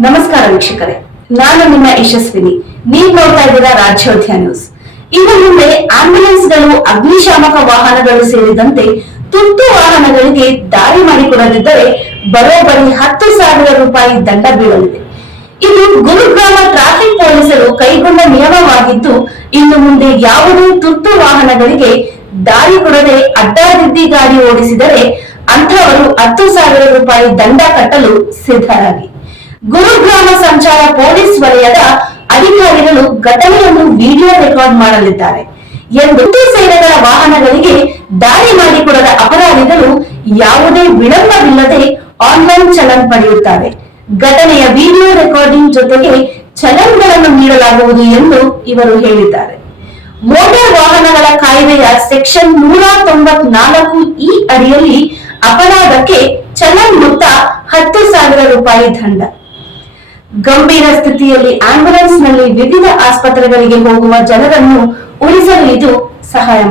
ನಮಸ್ಕಾರ ವೀಕ್ಷಕರೇ, ನಾನು ನಿಮ್ಮ ಯಶಸ್ವಿನಿ. ನೀವು ನೋಡ್ತಾ ಇದ್ದೀರಾ ರಾಜ್ಯೋದ್ಯ ನ್ಯೂಸ್. ಇನ್ನು ಮುಂದೆ ಆಂಬ್ಯುಲೆನ್ಸ್ಗಳು, ಅಗ್ನಿಶಾಮಕ ವಾಹನಗಳು ಸೇರಿದಂತೆ ತುರ್ತು ವಾಹನಗಳಿಗೆ ದಾರಿ ಮಾಡಿಕೊಡದಿದ್ದರೆ ಬರೋಬ್ಬರಿ 10,000 ರೂಪಾಯಿ ದಂಡ ಬೀಳಲಿದೆ. ಇದು ಗುರುಗ್ರಾಮ ಟ್ರಾಫಿಕ್ ಪೊಲೀಸರು ಕೈಗೊಂಡ ನಿಯಮವಾಗಿದ್ದು, ಇನ್ನು ಮುಂದೆ ಯಾವುದೇ ತುರ್ತು ವಾಹನಗಳಿಗೆ ದಾರಿ ಕೊಡದೆ ಅಡ್ಡಾದಿಡ್ಡಿ ಗಾಡಿ ಓಡಿಸಿದರೆ ಅಂತಹವರು 10,000 ರೂಪಾಯಿ ದಂಡ ಕಟ್ಟಲು ಸಿದ್ಧರಾಗಿ. ಗುರುಗ್ರಾಮ ಸಂಚಾರ ಪೊಲೀಸ್ ವಲಯದ ಅಧಿಕಾರಿಗಳು ಘಟನೆಯನ್ನು ವಿಡಿಯೋ ರೆಕಾರ್ಡ್ ಮಾಡಲಿದ್ದಾರೆ ಎಂದು ಸೇನೆಗಳ ವಾಹನಗಳಿಗೆ ದಾರಿ ಮಾಡಿಕೊಡದ ಅಪರಾಧಿಗಳು ಯಾವುದೇ ವಿಳಂಬವಿಲ್ಲದೆ ಆನ್ಲೈನ್ ಚಲನ್ ಪಡೆಯುತ್ತಾರೆ. ಘಟನೆಯ ವಿಡಿಯೋ ರೆಕಾರ್ಡಿಂಗ್ ಜೊತೆಗೆ ಚಲನ್ಗಳನ್ನು ನೀಡಲಾಗುವುದು ಎಂದು ಇವರು ಹೇಳಿದ್ದಾರೆ. ಮೋಟಾರ್ ವಾಹನಗಳ ಕಾಯ್ದೆಯ ಸೆಕ್ಷನ್ 194 ಅಡಿಯಲ್ಲಿ ಅಪರಾಧಕ್ಕೆ ಚಲನ್ ಮೊತ್ತ 10,000 ರೂಪಾಯಿ ದಂಡ. ಗಂಭೀರ ಸ್ಥಿತಿಯಲ್ಲಿ ಆಂಬ್ಯುಲೆನ್ಸ್ ನಲ್ಲಿ ವಿವಿಧ ಆಸ್ಪತ್ರೆಗಳಿಗೆ ಹೋಗುವ ಜನರನ್ನು ಉಳಿಸಲು ಇದು ಸಹಾಯ ಮಾಡುತ್ತದೆ.